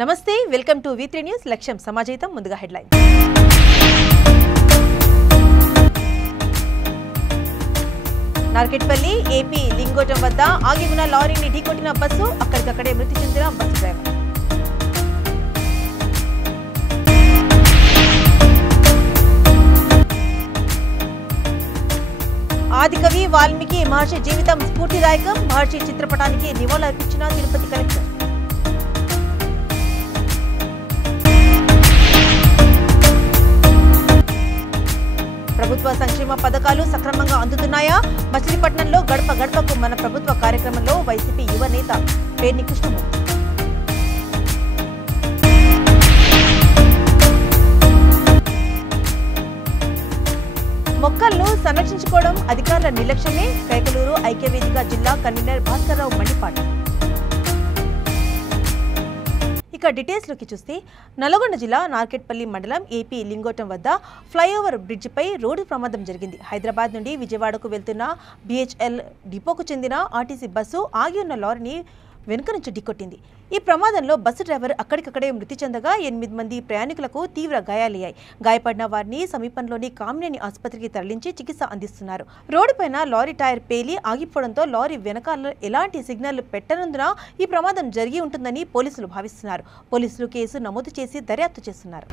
నమస్తే welcome to V3 news లక్ష్యం సమాజహితం ముందుగా హెడ్లైన్ నార్కెట్పల్లి ఏపీ లింగోటం వద్ద ఆగి ఉన్న లారీని ఢీకొట్టిన బస్సు అక్కడికక్కడే మృతి చెందిన బస్సు డ్రైవర్ ఆదికవి వాల్మీకి మహర్షి జీవితం స్ఫూర్తిదాయకం మహర్షి చిత్రపటానికి నివాళులర్పించిన తిరుపతి కలెక్టర్ ప్రభుత్వ సంక్షేమ పథకాలు సక్రమంగా అందుతున్నాయా మచిలీపట్నంలో గడప గడపకు మన ప్రభుత్వ కార్యక్రమంలో వైసీపీ యువ నేత పేర్ని కృష్ణమూర్తి మొక్కలను సంరక్షించుకోవడం అధికారుల నిర్లక్ష్యమే కైకలూరు ఐక్యవేదిక జిల్లా కన్వీనర్ భాస్కర్రావు మండిపాటు ఇక డీటెయిల్స్లోకి చూస్తే నల్గొండ జిల్లా నార్కెట్పల్లి మండలం ఏపీ లింగోటం వద్ద ఫ్లైఓవర్ బ్రిడ్జిపై రోడ్డు ప్రమాదం జరిగింది. హైదరాబాద్ నుండి విజయవాడకు వెళ్తున్న BHL డిపోకు చెందిన ఆర్టీసీ బస్సు ఆగి ఉన్న లారీని వెనుక నుంచి ఢీకొట్టింది. ఈ ప్రమాదంలో బస్సు డ్రైవర్ అక్కడికక్కడే మృతి చెందగా 8 మంది ప్రయాణికులకు తీవ్ర గాయాలయ్యాయి. గాయపడిన వారిని సమీపంలోని కామినేని ఆసుపత్రికి తరలించి చికిత్స అందిస్తున్నారు. రోడ్డుపైన లారీ టైర్ పేలి ఆగిపోవడంతో లారీ వెనకాల ఎలాంటి సిగ్నల్ పెట్టనందున ఈ ప్రమాదం జరిగి ఉంటుందని పోలీసులు భావిస్తున్నారు. పోలీసులు కేసు నమోదు చేసి దర్యాప్తు చేస్తున్నారు.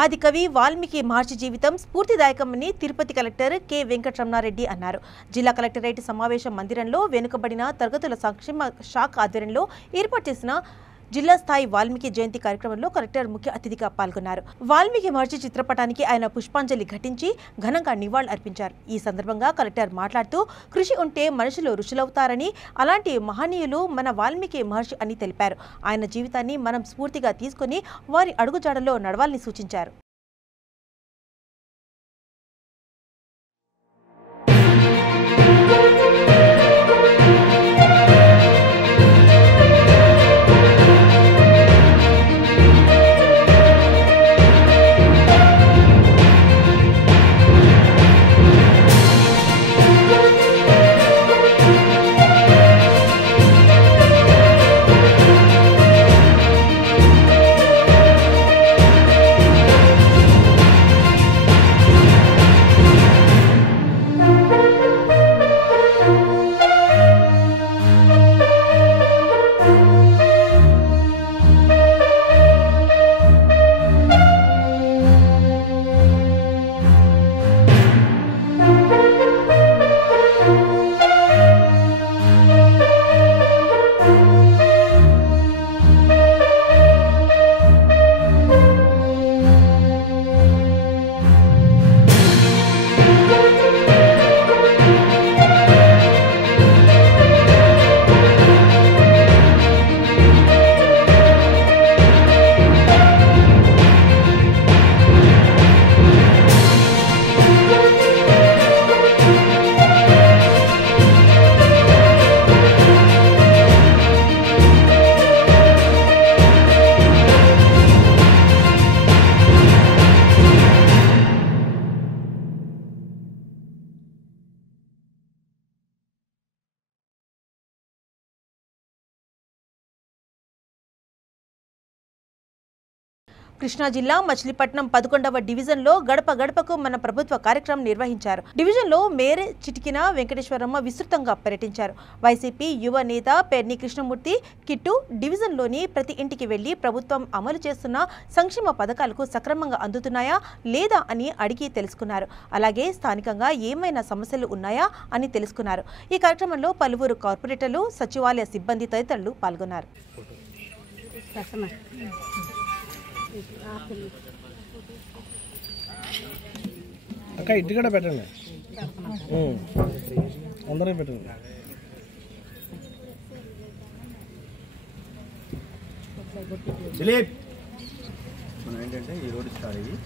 ఆదికవి వాల్మీకి మహర్షి జీవితం స్ఫూర్తిదాయకమని తిరుపతి కలెక్టర్ కె వెంకటరమణారెడ్డి అన్నారు. జిల్లా కలెక్టరేట్ సమావేశ మందిరంలో వెనుకబడిన తరగతుల సంక్షేమ శాఖ ఆధ్వర్యంలో ఏర్పాటు చేసిన జిల్లా స్థాయి వాల్మీకి జయంతి కార్యక్రమంలో కలెక్టర్ ముఖ్య అతిథిగా పాల్గొన్నారు. వాల్మీకి మహర్షి చిత్రపటానికి ఆయన పుష్పాంజలి ఘటించి ఘనంగా నివాళులు అర్పించారు. ఈ సందర్భంగా కలెక్టర్ మాట్లాడుతూ కృషి ఉంటే మనుషులు ఋషులవుతారని, అలాంటి మహనీయులు మన వాల్మీకి మహర్షి అని తెలిపారు. ఆయన జీవితాన్ని మనం స్ఫూర్తిగా తీసుకుని వారి అడుగుజాడల్లో నడవాలని సూచించారు. కృష్ణా జిల్లా మచిలీపట్నం 11వ డివిజన్లో గడప గడపకు మన ప్రభుత్వ కార్యక్రమం నిర్వహించారు. డివిజన్లో మేయర్ చిటికిన వెంకటేశ్వరమ్మ విస్తృతంగా పర్యటించారు. వైసీపీ యువ నేత పెర్ని కృష్ణమూర్తి కిట్టు డివిజన్లోని ప్రతి ఇంటికి వెళ్లి ప్రభుత్వం అమలు చేస్తున్న సంక్షేమ పథకాలకు సక్రమంగా అందుతున్నాయా లేదా అని అడిగి తెలుసుకున్నారు. అలాగే స్థానికంగా ఏమైనా సమస్యలు ఉన్నాయా అని తెలుసుకున్నారు. ఈ కార్యక్రమంలో పలువురు కార్పొరేటర్లు, సచివాలయ సిబ్బంది తదితరులు పాల్గొన్నారు. అక్క ఇటు కూడా పెట్టండి, అందరూ పెట్టండి. దిలీప్, మనం ఏంటంటే ఈ రోడ్ స్టార్ అయ్యి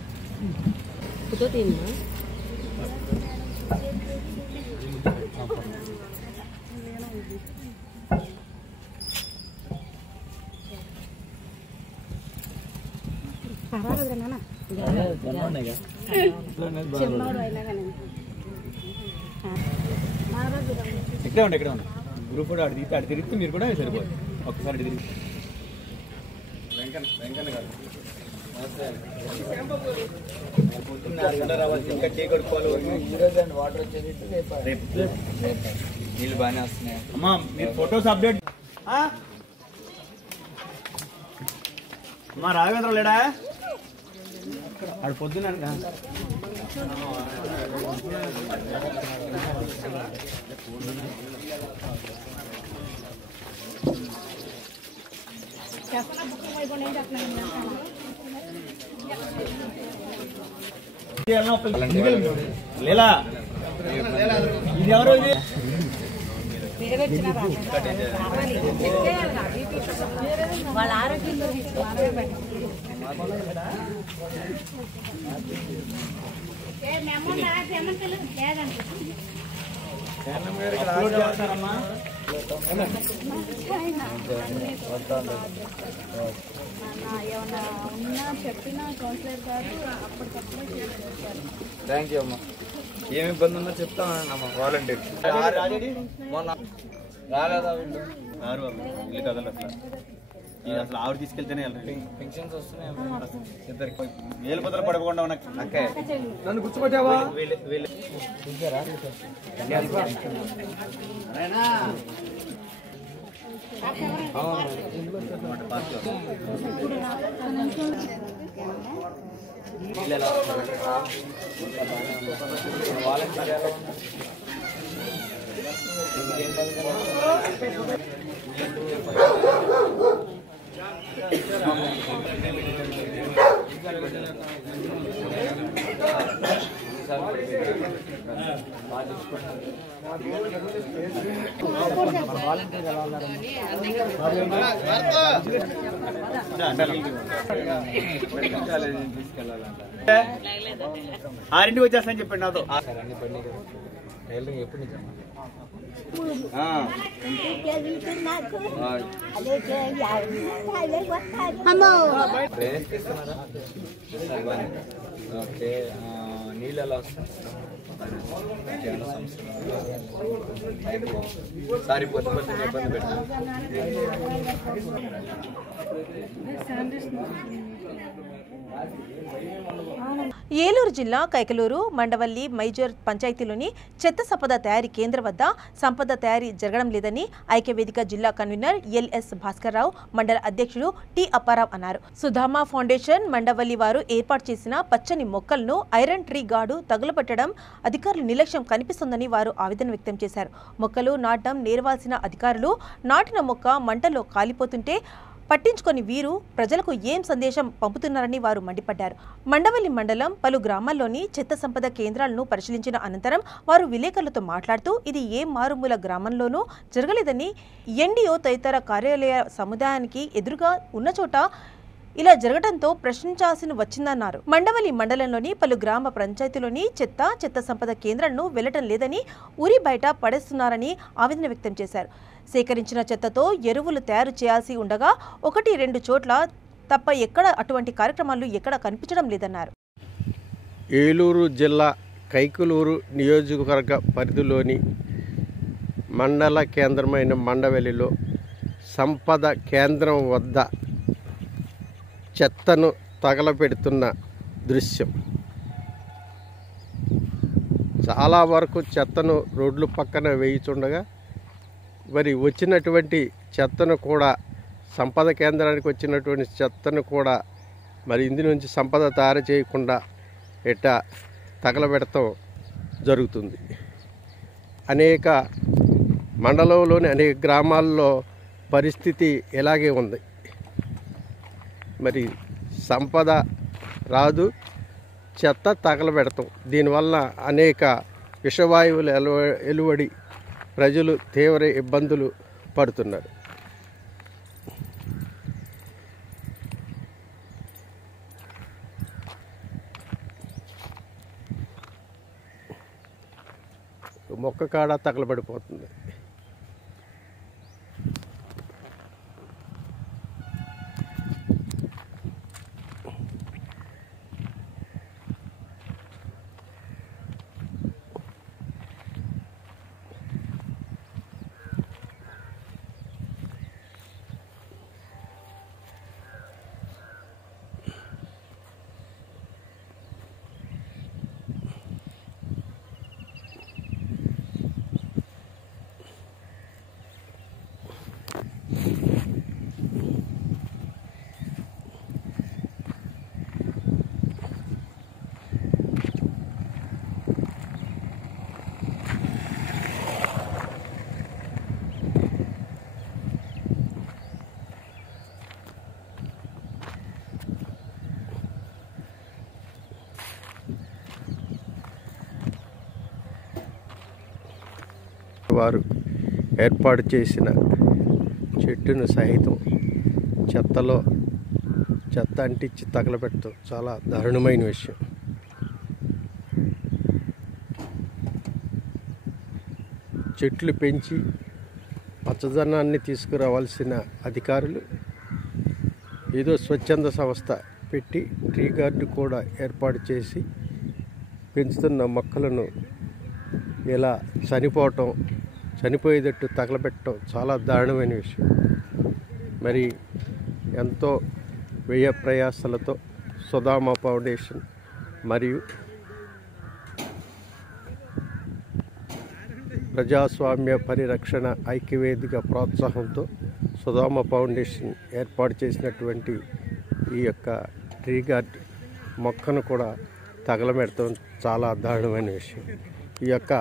ఇక్కడే ఉండి గ్రూప్ కూడా అడి తిరిగితే మీరు కూడా సరిపోదు. ఒక్కసారి అడి తిరిగి వెంకన్న గారు ఇంకా కేక్ కొడుకోవాలి. వాటర్ వచ్చేది నీళ్ళు బాగానే వస్తున్నాయి. అమ్మా మీరు ఫొటోస్ అప్డేట్. అమ్మా రాఘవేంద్ర లేడా? ఆడు పొద్దున లేలా ఇది ఎవరు? వాళ్ళ ఆరోగ్యంలో ఏమన్నా ఉన్నా చెప్పినా కౌన్సిలర్ గారు అప్పటికప్పుడు. థ్యాంక్ యూ అమ్మా. ఏమి ఇబ్బంది ఉన్నా చెప్తామమ్మా. వాలంటీర్ రాలేదా? వీళ్ళు ఇల్లు కదలు అసలు అసలు ఆవిడ తీసుకెళ్తేనే పెన్షన్స్ వస్తున్నాయి. ఇద్దరికి వేలు పొదలు పడకుండా ఉన్న అక్కే నన్ను గుర్తుపట్టావా? ఆరింటికి వచ్చేస్తాను చెప్పండి నాతో. ఎప్పుడు ఓకే. నీళ్ళు ఎలా వస్తాయి? సారీ పొద్దు పొద్దున్న ఇబ్బంది పెట్టాను. ఏలూరు జిల్లా కైకలూరు మండవల్లి మైజర్ పంచాయతీలోని చెత్త సంపద తయారీ కేంద్రం వద్ద సంపద తయారీ జరగడం లేదని ఐక్యవేదిక జిల్లా కన్వీనర్ ఎల్ఎస్ భాస్కర్రావు, మండల అధ్యక్షుడు టి అప్పారావు అన్నారు. సుధామా ఫౌండేషన్ మండవల్లి వారు ఏర్పాటు చేసిన పచ్చని మొక్కలను ఐరన్ ట్రీ గార్డు తగులపెట్టడం అధికారుల నిర్లక్ష్యం కనిపిస్తుందని వారు ఆవేదన వ్యక్తం చేశారు. మొక్కలు నాటడం నేర్వాల్సిన అధికారులు నాటిన మొక్క మంటలో కాలిపోతుంటే పట్టించుకొని వీరు ప్రజలకు ఏం సందేశం పంపుతున్నారని వారు మండిపడ్డారు. మండవల్లి మండలం పలు గ్రామాల్లోని చెత్త సంపద కేంద్రాలను పరిశీలించిన అనంతరం వారు విలేకరులతో మాట్లాడుతూ ఇది ఏ మారుమూల గ్రామంలోనూ జరగలేదని, ఎన్డీఓ తదితర కార్యాలయ సముదాయానికి ఎదురుగా ఉన్న చోట ఇలా జరగడంతో ప్రశ్నించాల్సి వచ్చిందన్నారు. మండవల్లి మండలంలోని పలు గ్రామ పంచాయతీలోని చెత్త సంపద కేంద్రాలను వెళ్లటం లేదని, ఊరి బయట పడేస్తున్నారని ఆవేదన వ్యక్తం చేశారు. సేకరించిన చెత్తతో ఎరువులు తయారు చేయాల్సి ఉండగా 1-2 చోట్ల తప్ప ఎక్కడ అటువంటి కార్యక్రమాలు ఎక్కడ కనిపించడం లేదన్నారు. ఏలూరు జిల్లా కైకలూరు నియోజకవర్గ పరిధిలోని మండల కేంద్రమైన మండవల్లిలో సంపద కేంద్రం వద్ద చెత్తను తగలపెడుతున్న దృశ్యం. చాలా వరకు చెత్తను రోడ్ల పక్కన వేయుచుండగా మరి వచ్చినటువంటి చెత్తను కూడా సంపద కేంద్రానికి వచ్చినటువంటి చెత్తను కూడా మరి ఇందు నుంచి సంపద తయారు చేయకుండా ఇట్టా తగలబెడతాం జరుగుతుంది. అనేక మండలంలోని అనేక గ్రామాల్లో పరిస్థితి ఇలాగే ఉంది. మరి సంపద రాదు, చెత్త తగలబెడతాం. దీనివల్ల అనేక విషవాయువులు వెలువడి ప్రజలు తీవ్ర ఇబ్బందులు పడుతున్నారు. మొక్క కాడ తగలబడిపోతుంది. వారు ఏర్పాటు చేసిన చెట్టును సహితం చెత్త అంటించి తగలబెట్టడం చాలా దారుణమైన విషయం. చెట్లు పెంచి పచ్చదనాన్ని తీసుకురావాల్సిన అధికారులు ఏదో స్వచ్ఛంద సంస్థ పెట్టి ట్రీ గార్డు కూడా ఏర్పాటు చేసి పెంచుతున్న మొక్కలను ఇలా చనిపోయేటట్టు తగలబెట్టడం చాలా దారుణమైన విషయం. మరి ఎంతో వ్యయ ప్రయాసాలతో సుధామ ఫౌండేషన్ మరియు ప్రజాస్వామ్య పరిరక్షణ ఐక్యవేదిక ప్రోత్సాహంతో సుధామ ఫౌండేషన్ ఏర్పాటు చేసినటువంటి ఈ యొక్క ట్రీ గార్డ్ మొక్కను కూడా తగలబెడతాం చాలా దారుణమైన విషయం. ఈ యొక్క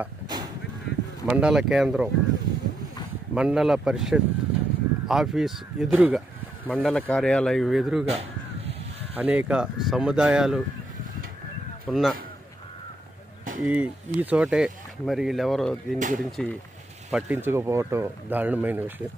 మండల కేంద్రం, మండల పరిషత్ ఆఫీస్ ఎదురుగా, మండల కార్యాలయం ఎదురుగా అనేక సముదాయాలు ఉన్న ఈ చోటే మరి వీళ్ళెవరో దీని గురించి పట్టించుకోకపోవటం దారుణమైన విషయం.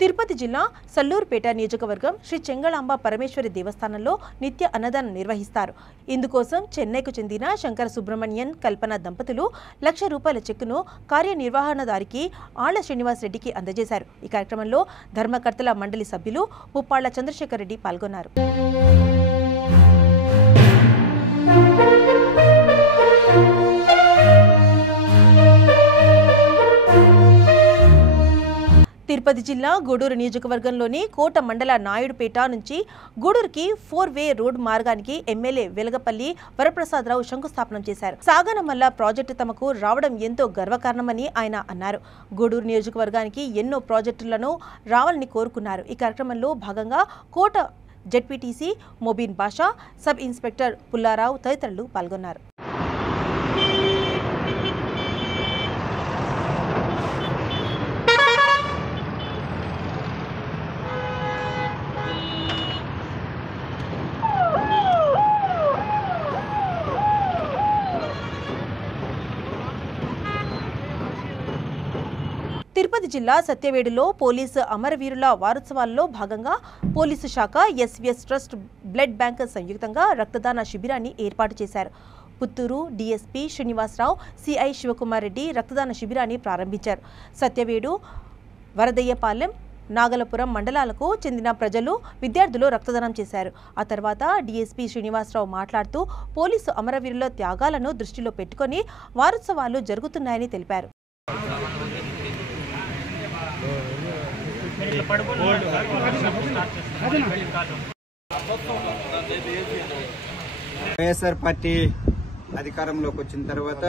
తిరుపతి జిల్లా సల్లూరుపేట నియోజకవర్గం శ్రీ చెంగళాంబ పరమేశ్వరి దేవస్థానంలో నిత్య అన్నదానం నిర్వహిస్తారు. ఇందుకోసం చెన్నైకు చెందిన శంకర సుబ్రహ్మణ్యన్ కల్పన దంపతులు ₹1,00,000 చెక్కును కార్యనిర్వహణాధికారికి ఆళ్ల శ్రీనివాస్ రెడ్డికి అందజేశారు. ఈ కార్యక్రమంలో ధర్మకర్తల మండలి సభ్యులు పుప్పాళ్ల చంద్రశేఖర్ రెడ్డి పాల్గొన్నారు. తిరుపతి జిల్లా గూడూరు నియోజకవర్గంలోని కోట మండల నాయుడుపేట నుంచి గూడూరుకి 4-వే రోడ్ మార్గానికి ఎమ్మెల్యే వెలగపల్లి వరప్రసాదరావు శంకుస్థాపన చేశారు. సాగనమల్ల ప్రాజెక్టు తమకు రావడం ఎంతో గర్వకారణమని ఆయన అన్నారు. గూడూరు నియోజకవర్గానికి ఎన్నో ప్రాజెక్టులను రావాలని కోరుకున్నారు. ఈ కార్యక్రమంలో భాగంగా కోట జెడ్పీటీసీ మొబీన్ బాషా, సబ్ ఇన్స్పెక్టర్ పుల్లారావు తదితరులు పాల్గొన్నారు. తిరుపతి జిల్లా సత్యవేడులో పోలీసు అమరవీరుల వారోత్సవాల్లో భాగంగా పోలీసు శాఖ ఎస్వీఎస్ ట్రస్ట్ బ్లడ్ బ్యాంక్ సంయుక్తంగా రక్తదాన శిబిరాన్ని ఏర్పాటు చేశారు. పుత్తూరు డీఎస్పీ శ్రీనివాసరావు, సిఐ శివకుమార్ రెడ్డి రక్తదాన శిబిరాన్ని ప్రారంభించారు. సత్యవేడు, వరదయ్యపాలెం, నాగలపురం మండలాలకు చెందిన ప్రజలు, విద్యార్థులు రక్తదానం చేశారు. ఆ తర్వాత డీఎస్పీ శ్రీనివాసరావు మాట్లాడుతూ పోలీసు అమరవీరుల త్యాగాలను దృష్టిలో పెట్టుకుని వారోత్సవాలు జరుగుతున్నాయని తెలిపారు. వైఎస్ఆర్ పార్టీ అధికారంలోకి వచ్చిన తర్వాత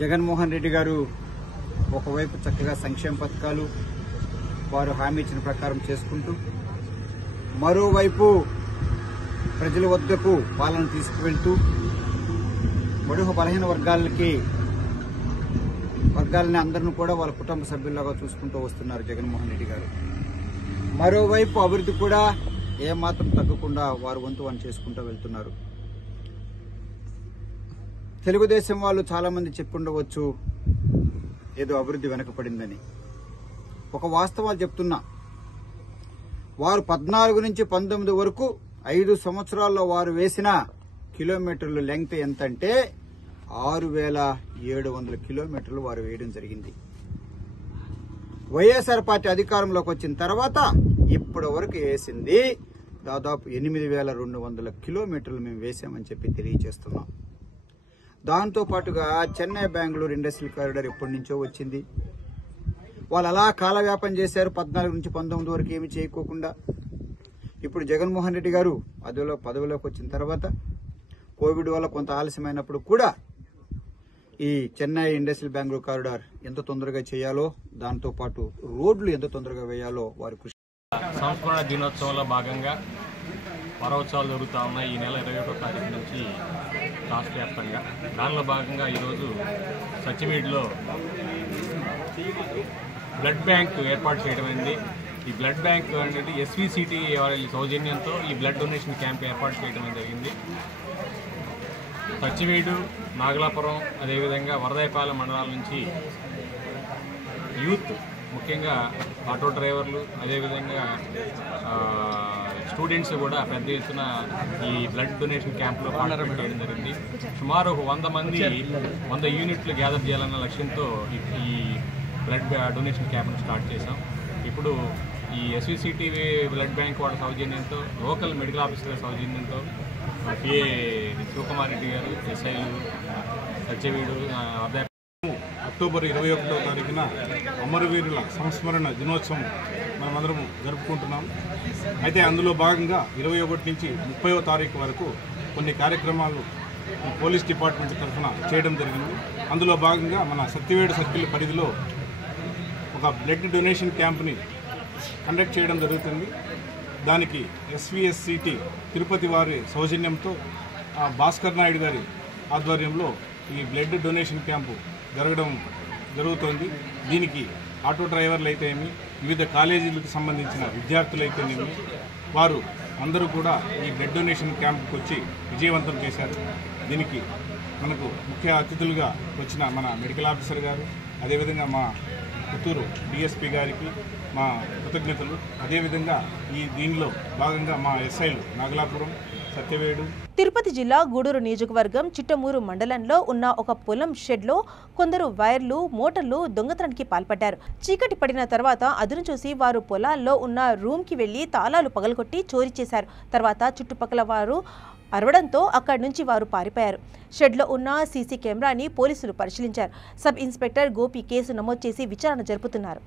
జగన్మోహన్ రెడ్డి గారు ఒకవైపు చక్కగా సంక్షేమ పథకాలు వారు హామీ ఇచ్చిన ప్రకారం చేసుకుంటూ మరోవైపు ప్రజల వద్దకు పాలన తీసుకువెళ్తూ బడుగు బలహీన వర్గాలని అందరినీ కూడా వాళ్ళ కుటుంబ సభ్యుల్లాగా చూసుకుంటూ వస్తున్నారు జగన్మోహన్ రెడ్డి గారు. మరోవైపు అభివృద్ధి కూడా ఏమాత్రం తగ్గకుండా వారు వంతు అని చేసుకుంటూ వెళ్తున్నారు. తెలుగుదేశం వాళ్ళు చాలా మంది చెప్పుండవచ్చు ఏదో అభివృద్ధి వెనకపడిందని. ఒక వాస్తవాలు చెప్తున్నా, వారు 14 నుంచి 19 వరకు 5 సంవత్సరాల్లో వారు వేసిన కిలోమీటర్ల లెంగ్త్ ఎంతంటే 6,700 కిలోమీటర్లు వారు వేయడం జరిగింది. వైఎస్ఆర్ పార్టీ అధికారంలోకి వచ్చిన తర్వాత ఇప్పటి వరకు వేసింది దాదాపు 8,200 కిలోమీటర్లు మేము వేసామని చెప్పి తెలియజేస్తున్నాం. దాంతో పాటుగా చెన్నై బెంగళూరు ఇండస్ట్రియల్ కారిడార్ ఎప్పటి నుంచో వచ్చింది. వాళ్ళు అలా కాలవ్యాపం చేశారు 14 నుంచి 19 వరకు ఏమి చేయకోకుండా. ఇప్పుడు జగన్మోహన్ రెడ్డి గారు పదవిలోకి వచ్చిన తర్వాత కోవిడ్ వల్ల కొంత ఆలస్యమైనప్పుడు కూడా ఈ చెన్నై ఇండస్ట్రియల్ బెంగళూరు కారిడార్ ఎంత తొందరగా చేయాలో, దాంతో పాటు రోడ్లు ఎంత తొందరగా వేయాలో వారు కృషి. సంస్మరణ దినోత్సవంలో భాగంగా పరోత్సవాలు జరుగుతూ ఉన్నాయి ఈ నెల 21వ తారీఖు నుంచి రాష్ట్ర వ్యాప్తంగా. దానిలో భాగంగా ఈరోజు సత్యవేడులో బ్లడ్ బ్యాంక్ ఏర్పాటు చేయడం అయింది. ఈ బ్లడ్ బ్యాంక్ అనేది ఎస్విసిటీ సౌజన్యంతో ఈ బ్లడ్ డొనేషన్ క్యాంప్ ఏర్పాటు చేయడం జరిగింది. సత్యవేడు, నాగలాపురం, అదేవిధంగా వరదాయపాలెం మండలాల నుంచి యూత్, ముఖ్యంగా ఆటో డ్రైవర్లు, అదేవిధంగా స్టూడెంట్స్ కూడా పెద్ద ఎత్తున ఈ బ్లడ్ డొనేషన్ క్యాంప్లో పార్టిసిపేట్ చేయడం జరిగింది. సుమారు 100 యూనిట్లు గ్యాదర్ చేయాలన్న లక్ష్యంతో ఈ బ్లడ్ డొనేషన్ క్యాంప్ను స్టార్ట్ చేశాం. ఇప్పుడు ఈ ఎస్విసిటీ బ్లడ్ బ్యాంక్ వాళ్ళ సౌజన్యంతో, లోకల్ మెడికల్ ఆఫీసర్ల సౌజన్యంతో పిఏ శివకుమార్ రెడ్డి గారు, ఎస్ఐలు సత్యవీడు, అక్టోబర్ 21వ తారీఖున అమరవీరుల సంస్మరణ దినోత్సవం మనమందరం జరుపుకుంటున్నాం. అయితే అందులో భాగంగా 21 నుంచి 30వ తారీఖు వరకు కొన్ని కార్యక్రమాలు పోలీస్ డిపార్ట్మెంట్ తరఫున చేయడం జరిగింది. అందులో భాగంగా మన సత్యవేడు సర్కిల్ పరిధిలో ఒక బ్లడ్ డొనేషన్ క్యాంప్ని కండక్ట్ చేయడం జరుగుతుంది. దానికి ఎస్విఎస్సిటి తిరుపతి వారి సౌజన్యంతో భాస్కర్ నాయుడు గారి ఆధ్వర్యంలో ఈ బ్లడ్ డొనేషన్ క్యాంపు జరుగుతోంది. దీనికి ఆటో డ్రైవర్లు అయితేనేమి, వివిధ కాలేజీలకు సంబంధించిన విద్యార్థులైతేనేమి, వారు అందరూ కూడా ఈ బ్లడ్ డొనేషన్ క్యాంపుకి వచ్చి విజయవంతం చేశారు. దీనికి మనకు ముఖ్య అతిథులుగా వచ్చిన మన మెడికల్ ఆఫీసర్ గారు, అదేవిధంగా మా పుత్తూరు డిఎస్పీ గారికి మా కృతజ్ఞతలు. అదేవిధంగా దీనిలో భాగంగా మా ఎస్ఐలు నాగలాపురం, సత్యవేడు. తిరుపతి జిల్లా గూడూరు నియోజకవర్గం చిట్టమూరు మండలంలో ఉన్న ఒక పొలం షెడ్లో కొందరు వైర్లు, మోటార్లు దొంగతనానికి పాల్పడ్డారు. చీకటి పడిన తర్వాత అదును చూసి వారు పొలాల్లో ఉన్న రూమ్కి వెళ్లి తాళాలు పగలగొట్టి చోరీ చేశారు. తర్వాత చుట్టుపక్కల వారు అరవడంతో అక్కడి నుంచి వారు పారిపోయారు. షెడ్లో ఉన్న సీసీ కెమెరాని పోలీసులు పరిశీలించారు. సబ్ ఇన్స్పెక్టర్ గోపి కేసు నమోదు చేసి విచారణ జరుపుతున్నారు.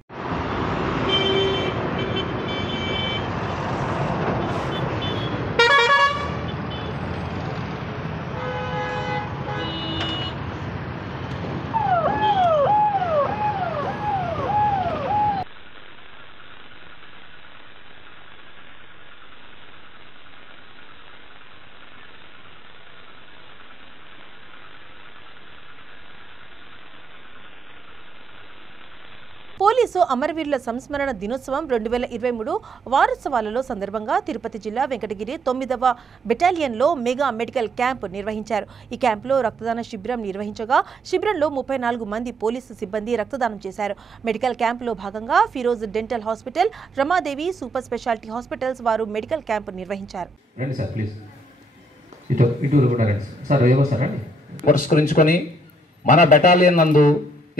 పోలీసు అమరవీరుల సంస్మరణ దినోత్సవం 2023 వారోత్సవాలలో సందర్భంగా తిరుపతి జిల్లా వెంకటగిరి 9వ బెటాలియన్లో మెగా మెడికల్ క్యాంప్ నిర్వహించారు. ఈ క్యాంపులో రక్తదాన శిబిరం నిర్వహించగా శిబిరంలో 34 మంది పోలీసు సిబ్బంది రక్తదానం చేశారు. మెడికల్ క్యాంపులో భాగంగా Firoz dental hospital, Ramadevi super speciality hospitals వారు మెడికల్ క్యాంప్ నిర్వహించారు. పురస్కరించుకొని మన బెటాలియన్ నందు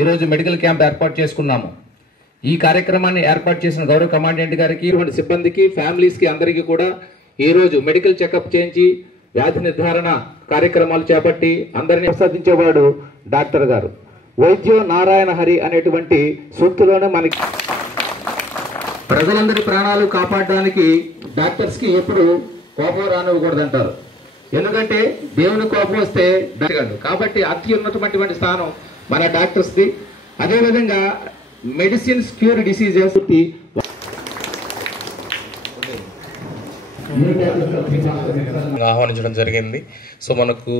ఈరోజు మెడికల్ క్యాంప్ ఏర్పాటు చేసుకున్నాము. ఈ కార్యక్రమాన్ని ఏర్పాటు చేసిన గౌరవ కమాండెంట్ గారికి, ఇటువంటి సిబ్బందికి, ఫ్యామిలీస్కి అందరికీ కూడా ఈరోజు మెడికల్ చెకప్ చేయించి వ్యాధి నిర్ధారణ కార్యక్రమాలు చేపట్టి అందరినీ ప్రసాదించేవాడు డాక్టర్ గారు. వైద్యో నారాయణ హరి అనేటువంటి సూక్తిలోనే మనకి ప్రజలందరి ప్రాణాలు కాపాడడానికి డాక్టర్స్కి ఎప్పుడు కోపం రానివ్వకూడదంటారు. ఎందుకంటే దేవుని కోపం వస్తే కాబట్టి అత్యున్నతమైనటువంటి స్థానం మన డాక్టర్స్ది. అదేవిధంగా మెడిసిన్స్ క్యూర్ డిసీజెస్ ఆహ్వానించడం జరిగింది. సో మనకు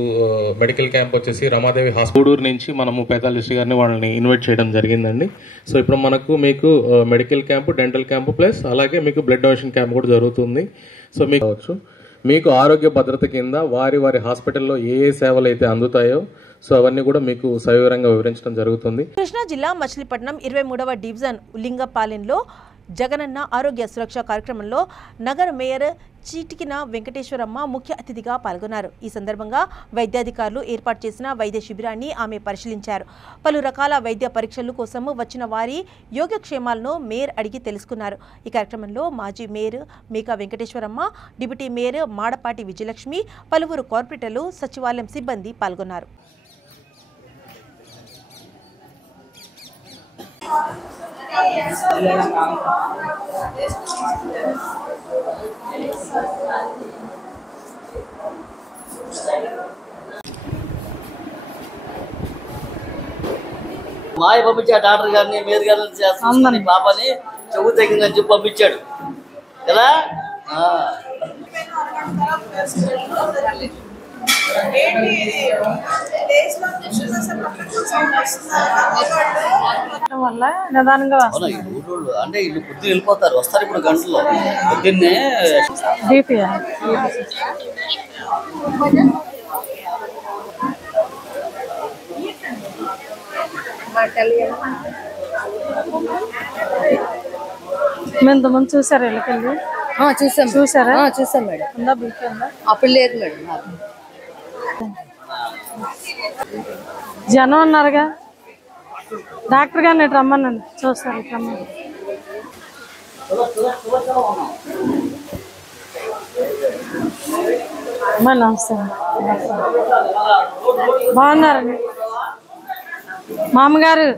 మెడికల్ క్యాంప్ వచ్చేసి రమాదేవి హాస్పిటల్ నుంచి మనము పేతాలిస్ట్ గారిని వాళ్ళని ఇన్వైట్ చేయడం జరిగిందండి. సో ఇప్పుడు మీకు medical camp, dental camp plus అలాగే మీకు బ్లడ్ డొనేషన్ క్యాంప్ కూడా జరుగుతుంది. సో మీకు ఆరోగ్య భద్రత కింద వారి హాస్పిటల్లో ఏ సేవలు అయితే అందుతాయో సో అవన్నీ కూడా మీకు సవివరంగా వివరించడం జరుగుతుంది. కృష్ణా జిల్లా మచిలీపట్నం 23వ డివిజన్ ఉల్లింగపాలెంలో జగనన్న ఆరోగ్య సురక్ష కార్యక్రమంలో నగర మేయర్ చీటికిన వెంకటేశ్వరమ్మ ముఖ్య అతిథిగా పాల్గొన్నారు. ఈ సందర్భంగా వైద్యాధికారులు ఏర్పాటు చేసిన వైద్య శిబిరాన్ని ఆమె పరిశీలించారు. పలు రకాల వైద్య పరీక్షల కోసం వచ్చిన వారి యోగక్షేమాలను మేయర్ అడిగి తెలుసుకున్నారు. ఈ కార్యక్రమంలో మాజీ mayor Meka Venkateswaramma, deputy mayor Madapati Vijayalakshmi, పలువురు కార్పొరేటర్లు, సచివాలయం సిబ్బంది పాల్గొన్నారు. మాయ పంపించాడు డాక్టర్ గారిని, మేయర్ గారిని చేస్తాను పాపని చెవు తగ్గిందని చెప్పి పంపించాడు కదా. అంటే ఇల్లు పొద్దున్న వెళ్ళిపోతారు, వస్తారు ఇప్పుడు గంటలో పొద్దున్నే. ఎంతమంది చూసారు వెళ్ళకెళ్ళి? చూసారా? చూసాం మేడం. ఉందా బీపీ ఉందా? అప్పుడు లేదు మేడం. జనం ఉన్నారుగా, డాక్టర్ గారిని రమ్మనండి చూస్తారు. నమస్తే. బాగున్నారండి మామగారు?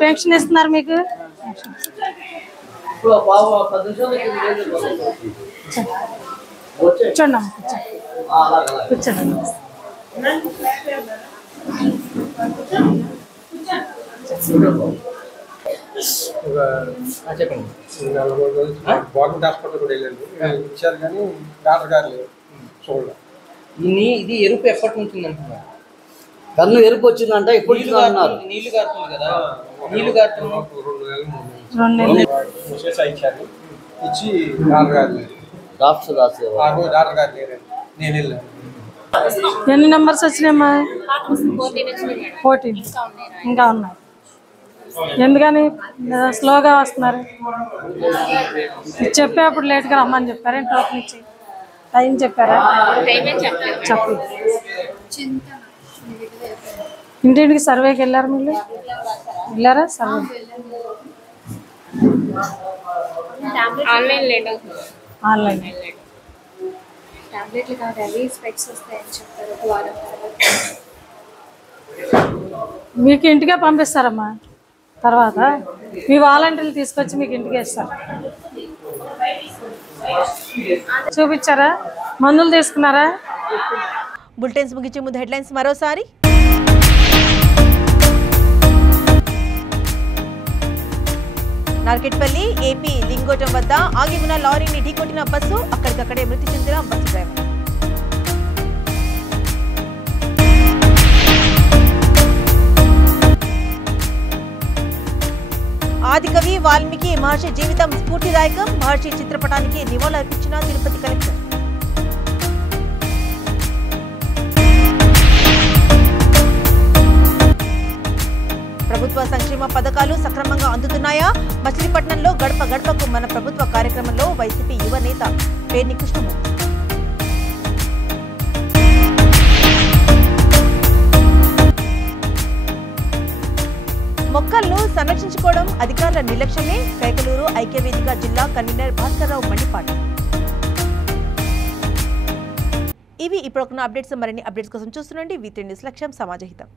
పెన్షన్ ఇస్తున్నారు మీకు? కూర్చోండి కూర్చోండి. చెప్పండి. గవర్నమెంట్ హాస్పిటల్ కూడా వెళ్ళండి, ఇచ్చారు కానీ డాక్టర్ గారు లేరు చూడలేదు. ఇది ఎరుపు ఎప్పటి నుంచి ఉందంటున్నారు? కన్ను ఎరుపు వచ్చిందంట. ఇప్పుడు నీళ్లు కారుతుంది కదా, నీళ్లు కారుతుంది. 2 నెలలు ఇచ్చారు, ఇచ్చి డాక్టర్ గారు లేరు. డాక్టర్ గారు లేరు. నేను వెళ్ళాను. ఎన్ని నెంబర్స్ వచ్చినాయమ్మా? 14 ఇంకా ఉన్నాయి. ఎందుకని స్లోగా వస్తున్నారు? చెప్పేప్పుడు లేట్గా రమ్మని చెప్పారా? టోకెన్ ఇచ్చి టైం చెప్పారా? చెప్పు. ఇంటింటికి సర్వేకి వెళ్ళారు మీరు? వెళ్ళారా సర్వే? ఆన్లైన్ టాబ్లెట్లు కాదు, అవి స్పెక్స్ వస్తాయని చెప్తారు. ఒక వారం మీకు ఇంటికే పంపిస్తారమ్మా. తర్వాత మీ వాలంటీర్లు తీసుకొచ్చి మీకు ఇంటికే ఇస్తారు. చూపించారా? మందులు తీసుకున్నారా? బులెటిన్స్ ముగించే ముందు హెడ్లైన్స్ మరోసారి. నార్కెట్పల్లి ఏపీ లింగోటం వద్ద ఆగి ఉన్న లారీని ఢీకొట్టిన బస్సు, అక్కడికక్కడే మృతి చెందిన బస్సు డ్రైవర్. ఆదికవి వాల్మీకి మహర్షి జీవితం స్ఫూర్తిదాయకం, మహర్షి చిత్రపటానికి నివాళులర్పించిన తిరుపతి కలెక్టర్. ప్రభుత్వ సంక్షేమ పథకాలు సక్రమంగా అందుతున్నాయా? మచిలీపట్నంలో గడప గడపకు మన ప్రభుత్వ కార్యక్రమంలో వైసీపీ యువ నేత పేర్ని కృష్ణమూర్తి. మొక్కలను సంరక్షించుకోవడం అధికారుల నిర్లక్ష్యమే, కైకలూరు ఐక్యవేదిక జిల్లా కన్వీనర్ భాస్కర్రావు మండిపాటు. ఇవి ఇప్పుడున్న అప్డేట్స్. మరిన్ని అప్డేట్స్ కోసం చూస్తుండండి V3 న్యూస్. లక్ష్యం సమాజహితం.